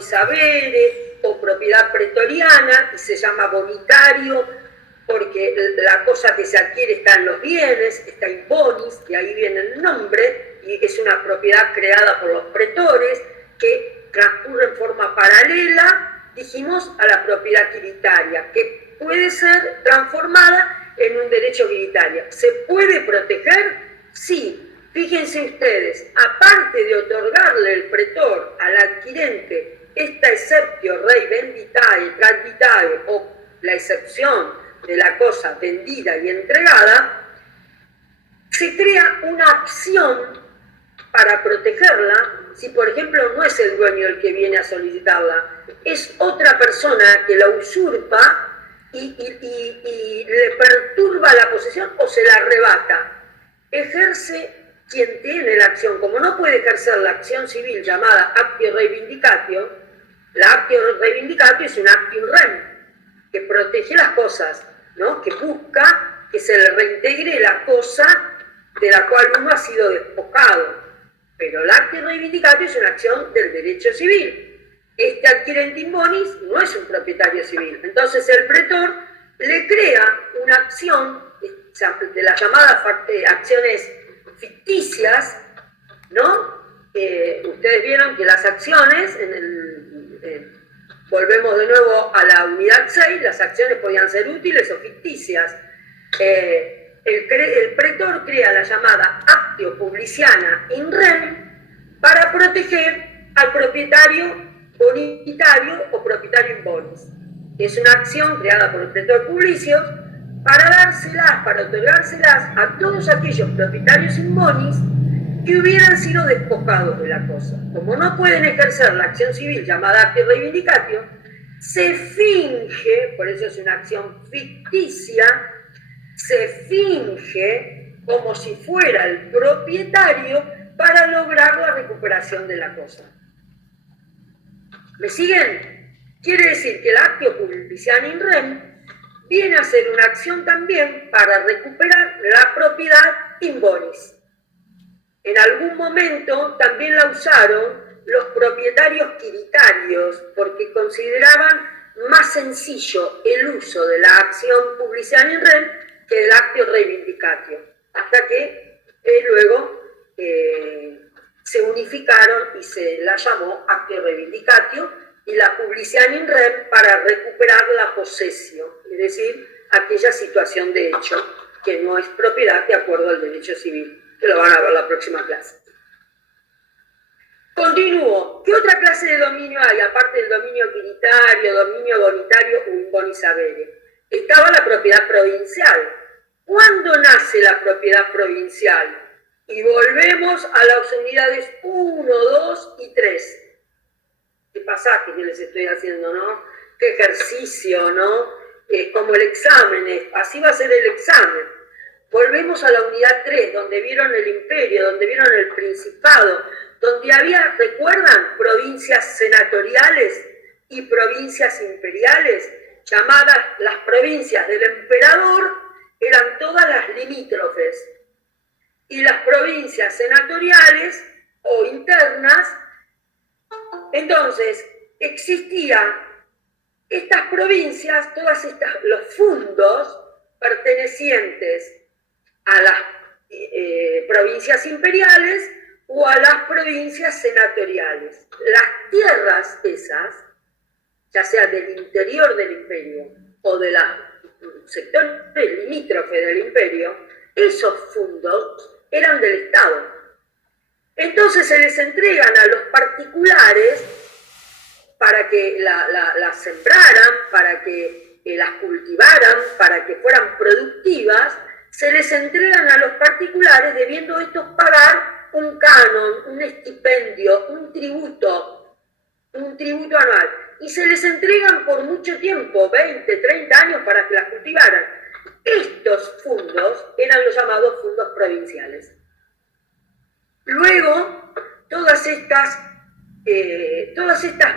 bonis avere o propiedad pretoriana, y se llama bonitario porque la cosa que se adquiere está en los bienes, está in bonis, y ahí viene el nombre, y es una propiedad creada por los pretores que transcurre en forma paralela, dijimos, a la propiedad quiritaria, que puede ser transformada en un derecho quiritario. ¿Se puede proteger? Sí. Fíjense ustedes, aparte de otorgarle el pretor al adquirente esta exceptio rei venditae, transvitae, o la excepción de la cosa vendida y entregada, se crea una acción para protegerla. Si por ejemplo no es el dueño el que viene a solicitarla, es otra persona que la usurpa y le perturba la posesión o se la arrebata, ejerce quien tiene la acción. Como no puede ejercer la acción civil llamada actio reivindicatio, la actio reivindicatio es un actium rem, que protege las cosas, ¿no? Que busca que se le reintegre la cosa de la cual uno ha sido despojado. Pero el actio reivindicatio es una acción del derecho civil. Este adquirente in bonis no es un propietario civil. Entonces el pretor le crea una acción de las llamadas acciones ficticias, ¿no? Ustedes vieron que las acciones, volvemos de nuevo a la unidad 6, las acciones podían ser útiles o ficticias. El pretor crea la llamada actio publiciana in rem para proteger al propietario bonitario o propietario in bonis. Es una acción creada por el pretor publicius para otorgárselas a todos aquellos propietarios in bonis que hubieran sido despojados de la cosa. Como no pueden ejercer la acción civil llamada actio reivindicatio, se finge, por eso es una acción ficticia, se finge como si fuera el propietario para lograr la recuperación de la cosa. ¿Me siguen? Quiere decir que el actio publiciano in rem viene a ser una acción también para recuperar la propiedad in bonis. En algún momento también la usaron los propietarios quiritarios porque consideraban más sencillo el uso de la acción publiciana in rem que del actio reivindicatio, hasta que luego se unificaron y se la llamó actio reivindicatio y la publiciana in rem para recuperar la posesión, es decir, aquella situación de hecho que no es propiedad de acuerdo al derecho civil, que lo van a ver la próxima clase. Continúo. ¿Qué otra clase de dominio hay, aparte del dominio quiritario, dominio bonitario o in bonis avere? Estaba la propiedad provincial. ¿Cuándo nace la propiedad provincial? Y volvemos a las unidades 1, 2 y 3. Qué pasaje que les estoy haciendo, ¿no? Qué ejercicio, ¿no? Como el examen, así va a ser el examen. Volvemos a la unidad 3, donde vieron el imperio, donde vieron el principado, donde había, ¿recuerdan? Provincias senatoriales y provincias imperiales, llamadas las provincias del emperador, eran todas las limítrofes. Y las provincias senatoriales o internas, entonces, existían estas provincias, los fundos pertenecientes a las provincias imperiales o a las provincias senatoriales. Las tierras esas, ya sea del interior del imperio o de los sectores limítrofes del imperio, esos fundos eran del Estado. Entonces se les entregan a los particulares para que las sembraran, para que las cultivaran, para que fueran productivas. Se les entregan a los particulares debiendo estos pagar un canon, un estipendio, un tributo anual. Y se les entregan por mucho tiempo, 20, 30 años, para que las cultivaran. Estos fundos eran los llamados fundos provinciales. Luego, todas estas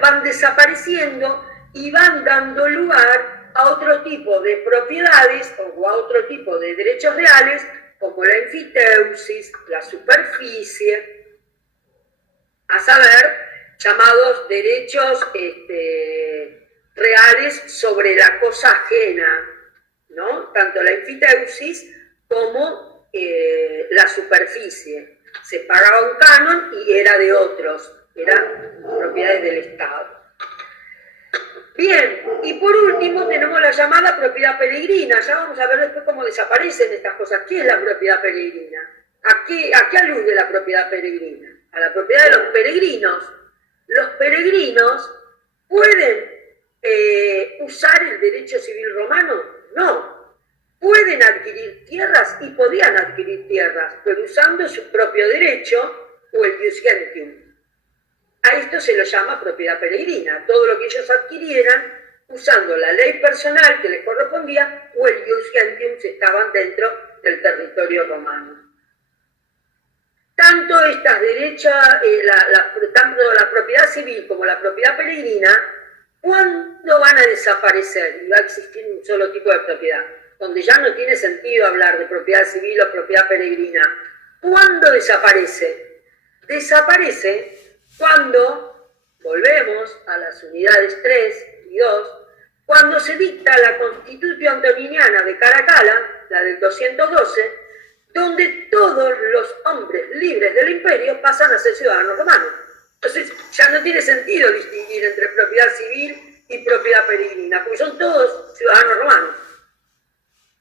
van desapareciendo y van dando lugar a otro tipo de propiedades o a otro tipo de derechos reales, como la enfiteusis, la superficie, a saber, llamados derechos reales sobre la cosa ajena, ¿no? Tanto la enfiteusis como la superficie. Se pagaba un canon y era de otros, eran propiedades del Estado. Bien, y por último tenemos la llamada propiedad peregrina. Ya vamos a ver después cómo desaparecen estas cosas. ¿Qué es la propiedad peregrina? ¿A qué alude la propiedad peregrina? A la propiedad de los peregrinos. Los peregrinos pueden usar el derecho civil romano. No. Pueden adquirir tierras y podían adquirir tierras, pero usando su propio derecho o el jus gentium. A esto se lo llama propiedad peregrina, todo lo que ellos adquirieran usando la ley personal que les correspondía o el jus gentium si estaban dentro del territorio romano. Tanto estas derechas, tanto la propiedad civil como la propiedad peregrina, ¿cuándo van a desaparecer? Y va a existir un solo tipo de propiedad, donde ya no tiene sentido hablar de propiedad civil o propiedad peregrina. ¿Cuándo desaparece? Desaparece cuando volvemos a las unidades 3 y 2, cuando se dicta la Constitución Antoniniana de Caracalla, la del 212, donde todos los hombres libres del imperio pasan a ser ciudadanos romanos. Entonces ya no tiene sentido distinguir entre propiedad civil y propiedad peregrina, porque son todos ciudadanos romanos.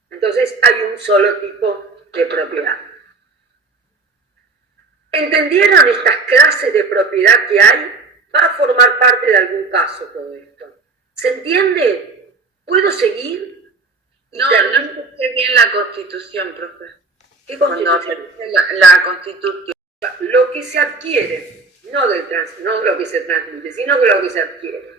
Entonces hay un solo tipo de propiedad. ¿Entendieron estas clases de propiedad que hay? Va a formar parte de algún caso todo esto. ¿Se entiende? ¿Puedo seguir? No escuché bien la Constitución, profe. ¿Qué Constitución? La Constitución. Lo que se adquiere, no lo que se transmite, sino lo que se adquiere.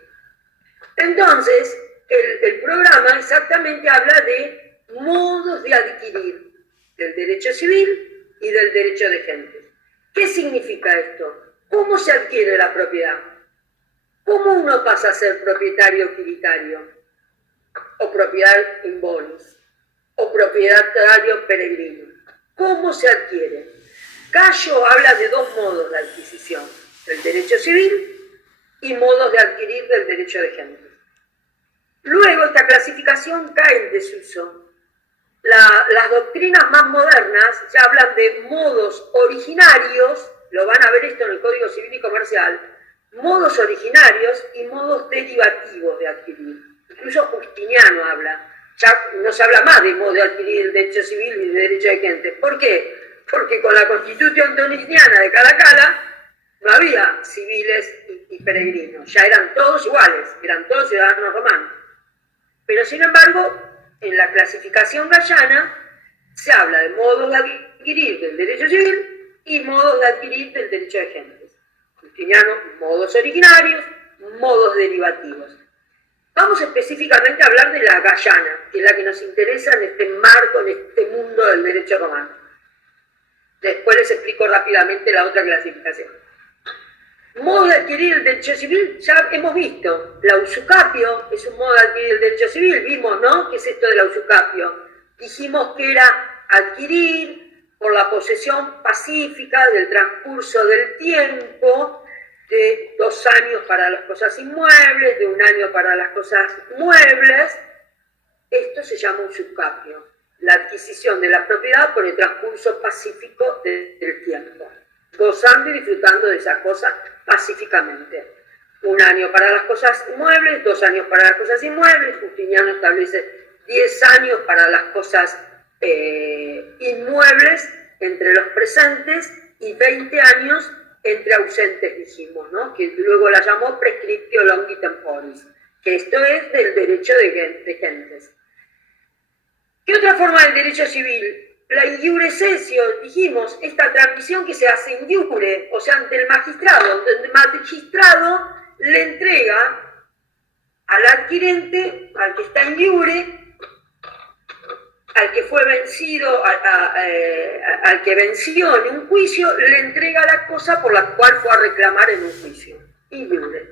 Entonces, el programa exactamente habla de modos de adquirir del derecho civil y del derecho de gentes. ¿Qué significa esto? ¿Cómo se adquiere la propiedad? ¿Cómo uno pasa a ser propietario utilitario? O propiedad in bonis, o propietario peregrino. ¿Cómo se adquiere? Cayo habla de dos modos de adquisición, del derecho civil y modos de adquirir del derecho de gentes. Luego esta clasificación cae en desuso. Las doctrinas más modernas ya hablan de modos originarios, lo van a ver esto en el Código Civil y Comercial, modos originarios y modos derivativos de adquirir. Incluso Justiniano habla, ya no se habla más de modo de adquirir el derecho civil y el derecho de gente. ¿Por qué? Porque con la Constitución Antoniniana de Caracalla no había civiles y peregrinos, ya eran todos iguales, eran todos ciudadanos romanos. Pero sin embargo, en la clasificación gallana se habla de modos de adquirir del derecho civil y modos de adquirir del derecho de gentes. Justiniano, modos originarios, modos derivativos. Vamos específicamente a hablar de la gallana, que es la que nos interesa en este marco, en este mundo del derecho romano. Después les explico rápidamente la otra clasificación. Modo de adquirir el derecho civil, ya hemos visto. La usucapio es un modo de adquirir el derecho civil, vimos, ¿no? ¿Qué es esto de la usucapio? Dijimos que era adquirir por la posesión pacífica del transcurso del tiempo, de 2 años para las cosas inmuebles, de 1 año para las cosas muebles. Esto se llama usucapio, la adquisición de la propiedad por el transcurso pacífico del tiempo, gozando y disfrutando de esa cosa pacíficamente. 1 año para las cosas muebles, 2 años para las cosas inmuebles. Justiniano establece 10 años para las cosas inmuebles entre los presentes y 20 años entre ausentes, dijimos, ¿no? Que luego la llamó prescriptio longi temporis, que esto es del derecho de gentes. ¿Qué otra forma del derecho civil? La iure cessio, dijimos, esta transmisión que se hace in iure, o sea, ante el magistrado, donde el magistrado le entrega al adquirente, al que está in iure, al que fue vencido, al que venció en un juicio, le entrega la cosa por la cual fue a reclamar en un juicio, in iure.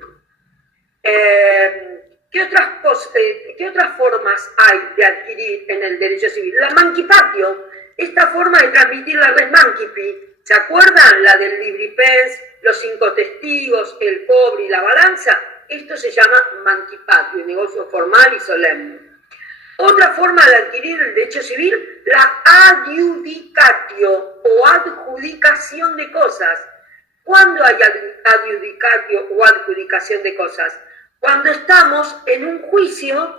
¿Qué otras formas hay de adquirir en el derecho civil? La mancipatio, esta forma de transmitir la res mancipi, ¿se acuerdan? La del libripens, los 5 testigos, el cobre y la balanza. Esto se llama mancipatio, negocio formal y solemne. Otra forma de adquirir el derecho civil, la adjudicatio o adjudicación de cosas. ¿Cuándo hay adjudicatio o adjudicación de cosas? Cuando estamos en un juicio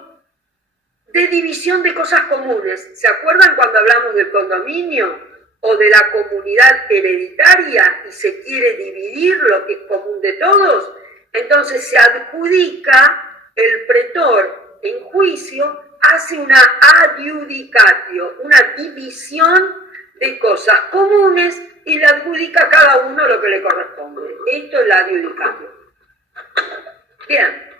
de división de cosas comunes. ¿Se acuerdan cuando hablamos del condominio o de la comunidad hereditaria y se quiere dividir lo que es común de todos? Entonces se adjudica, el pretor en juicio hace una adjudicatio, una división de cosas comunes y le adjudica a cada uno lo que le corresponde. Esto es la adjudicatio. Bien,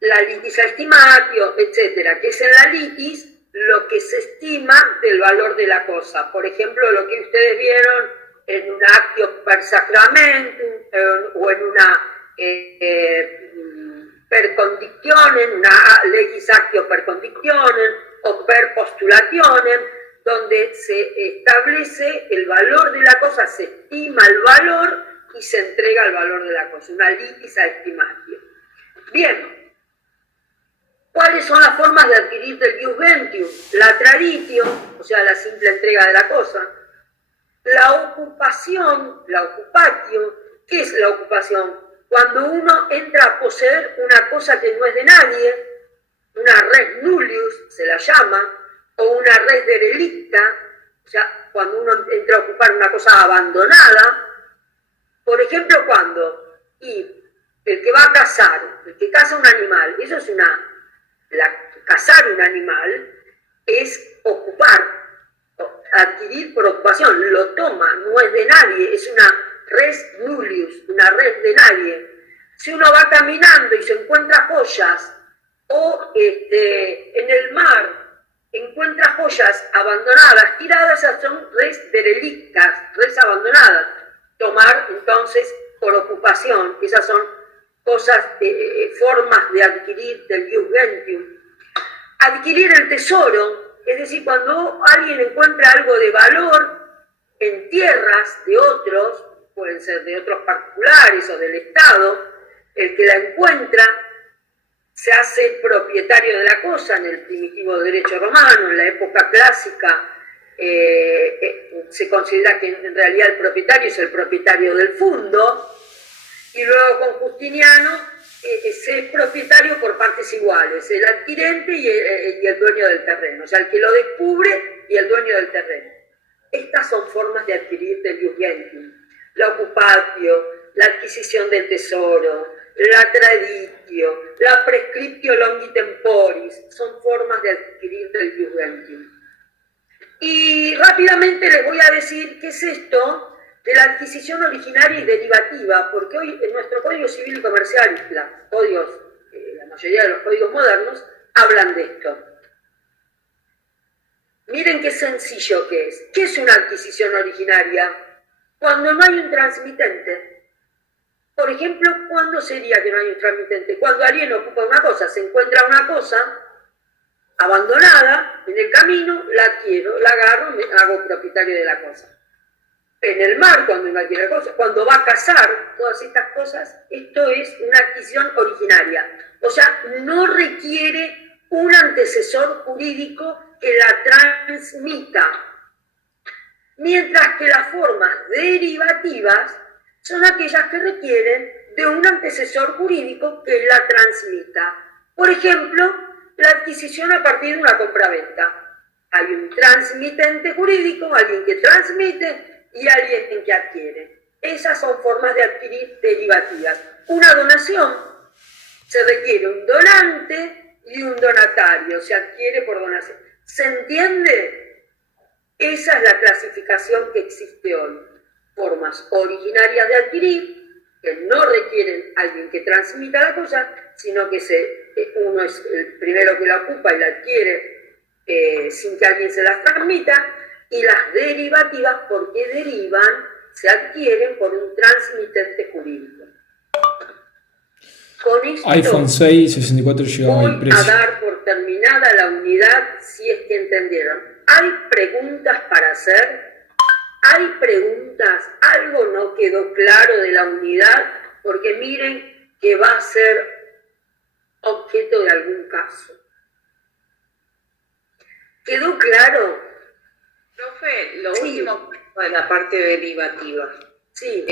la litis estimatio, etcétera, que es en la litis lo que se estima del valor de la cosa. Por ejemplo, lo que ustedes vieron en un actio per sacramentum o en una per conditionem, una legis actio per conditionem o per postulationem, donde se establece el valor de la cosa, se estima el valor y se entrega el valor de la cosa, una litis a estimatio. Bien, ¿cuáles son las formas de adquirir del ius gentium? La traditio, o sea, la simple entrega de la cosa. La ocupación, la ocupatio. ¿Qué es la ocupación? Cuando uno entra a poseer una cosa que no es de nadie, una res nullius se la llama, o una res derelicta, o sea, cuando uno entra a ocupar una cosa abandonada. Por ejemplo, cuando el que va a cazar, el que caza un animal, eso es cazar un animal es ocupar, adquirir por ocupación, lo toma, no es de nadie, es una res nullius, una res de nadie. Si uno va caminando y se encuentra joyas, o en el mar encuentra joyas abandonadas, tiradas, esas son res derelictas, res abandonadas. Tomar entonces por ocupación, esas son cosas, formas de adquirir del ius gentium. Adquirir el tesoro, es decir, cuando alguien encuentra algo de valor en tierras de otros, pueden ser de otros particulares o del Estado, el que la encuentra se hace propietario de la cosa en el primitivo derecho romano. En la época clásica se considera que en realidad el propietario es el propietario del fundo, y luego con Justiniano se es propietario por partes iguales, el adquirente y el dueño del terreno, o sea, el que lo descubre y el dueño del terreno. Estas son formas de adquirir del ius gentium. La ocupatio, la adquisición del tesoro, la traditio, la prescriptio longi temporis, son formas de adquirir del ius gentium. Y rápidamente les voy a decir qué es esto de la adquisición originaria y derivativa, porque hoy en nuestro Código Civil y Comercial, la mayoría de los códigos modernos, hablan de esto. Miren qué sencillo que es. ¿Qué es una adquisición originaria? Cuando no hay un transmitente. Por ejemplo, ¿cuándo sería que no hay un transmitente? Cuando alguien ocupa una cosa, se encuentra una cosa abandonada en el camino, la adquiero, la agarro, me hago propietario de la cosa. En el mar, cuando uno adquiere cosas, cuando va a cazar, todas estas cosas, esto es una adquisición originaria. O sea, no requiere un antecesor jurídico que la transmita. Mientras que las formas derivativas son aquellas que requieren de un antecesor jurídico que la transmita. Por ejemplo, la adquisición a partir de una compraventa. Hay un transmitente jurídico, alguien que transmite y alguien que adquiere. Esas son formas de adquirir derivativas. Una donación, se requiere un donante y un donatario, se adquiere por donación. ¿Se entiende? Esa es la clasificación que existe hoy. Formas originarias de adquirir, que no requieren alguien que transmita la cosa, sino que uno es el primero que la ocupa y la adquiere sin que alguien se las transmita, y las derivativas, porque derivan, se adquieren por un transmitente jurídico. Con esto iPhone 6, 64 GB voy precio. a dar por terminada la unidad, si es que entendieron. ¿Hay preguntas para hacer? hay preguntas, algo no quedó claro de la unidad, porque miren que va a ser objeto de algún caso. ¿Quedó claro? Profe, lo Sí. último de la parte derivativa. Sí.